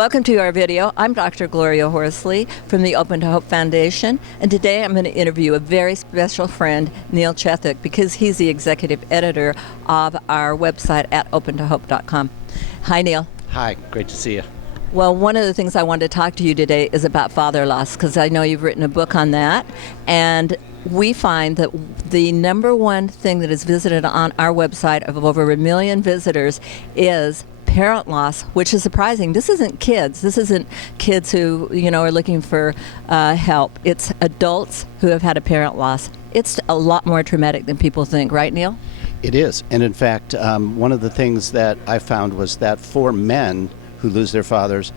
Welcome to our video. I'm Dr. Gloria Horsley from the Open to Hope Foundation, and today I'm going to interview a very special friend, Neil Chethik, because he's the executive editor of our website at opentohope.com. Hi, Neil. Hi, great to see you. Well, one of the things I wanted to talk to you today is about father loss, because I know you've written a book on that, and we find that the number one thing that is visited on our website of over 1 million visitors is parent loss, which is surprising. This isn't kids. This isn't kids who, are looking for help. It's adults who have had a parent loss. It's a lot more traumatic than people think, right, Neil? It is. And in fact, one of the things that I found was that for men who lose their fathers,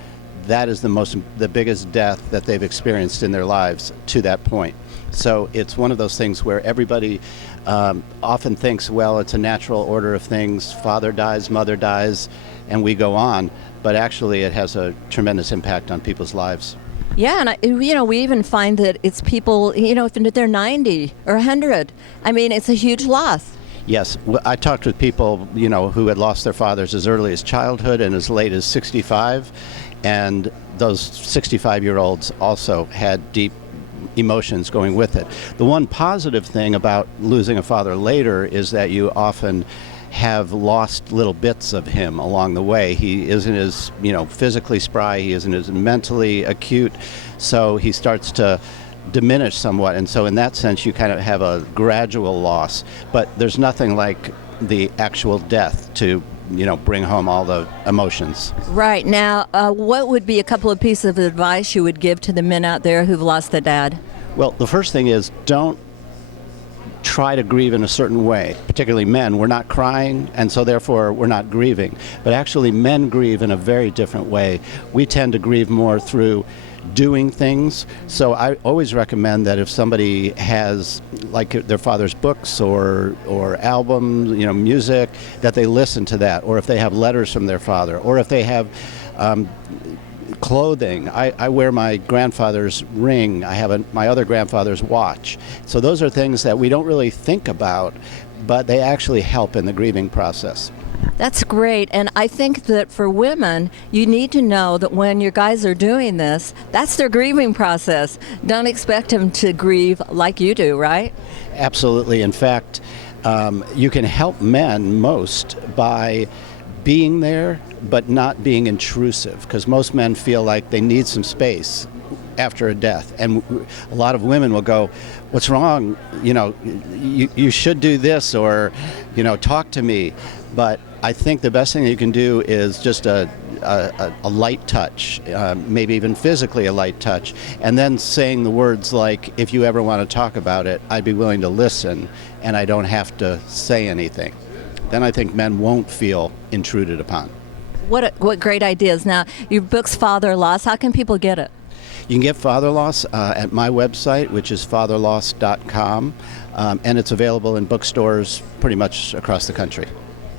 that is the biggest death that they've experienced in their lives to that point. So it's one of those things where everybody often thinks, well, it's a natural order of things. Father dies, mother dies, and we go on. But actually, it has a tremendous impact on people's lives. Yeah, and we even find that it's people, if they're 90 or 100. I mean, it's a huge loss. Yes, I talked with people, who had lost their fathers as early as childhood and as late as 65, and those 65-year-olds also had deep emotions going with it. The one positive thing about losing a father later is that you often have lost little bits of him along the way. He isn't as, physically spry, he isn't as mentally acute, so he starts to diminish somewhat, and so in that sense you kind of have a gradual loss, but there's nothing like the actual death to bring home all the emotions. Right. Now, what would be a couple of pieces of advice you would give to the men out there who've lost their dad? Well, the first thing is, don't try to grieve in a certain way. Particularly men, we're not crying, and so therefore we're not grieving, but actually men grieve in a very different way. We tend to grieve more through doing things. So I always recommend that if somebody has like their father's books or albums, music, that they listen to that, or if they have letters from their father, or if they have clothing. I wear my grandfather's ring. I have my other grandfather's watch. So those are things that we don't really think about, but they actually help in the grieving process. That's great. And I think that for women, you need to know that when your guys are doing this, that's their grieving process. Don't expect them to grieve like you do, right? Absolutely. In fact, you can help men most by being there, but not being intrusive, because most men feel like they need some space after a death, and a lot of women will go, "What's wrong? You should do this," or talk to me. But I think the best thing that you can do is just a light touch, maybe even physically a light touch, and then saying the words like, "If you ever want to talk about it, I'd be willing to listen, and I don't have to say anything." Then I think men won't feel intruded upon. What great ideas. Now, your book's Father Loss. How can people get it? You can get Father Loss at my website, which is fatherloss.com, and it's available in bookstores pretty much across the country.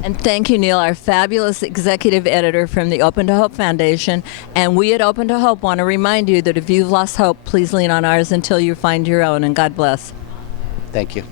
And thank you, Neil, our fabulous executive editor from the Open to Hope Foundation. And we at Open to Hope want to remind you that if you've lost hope, please lean on ours until you find your own, and God bless. Thank you.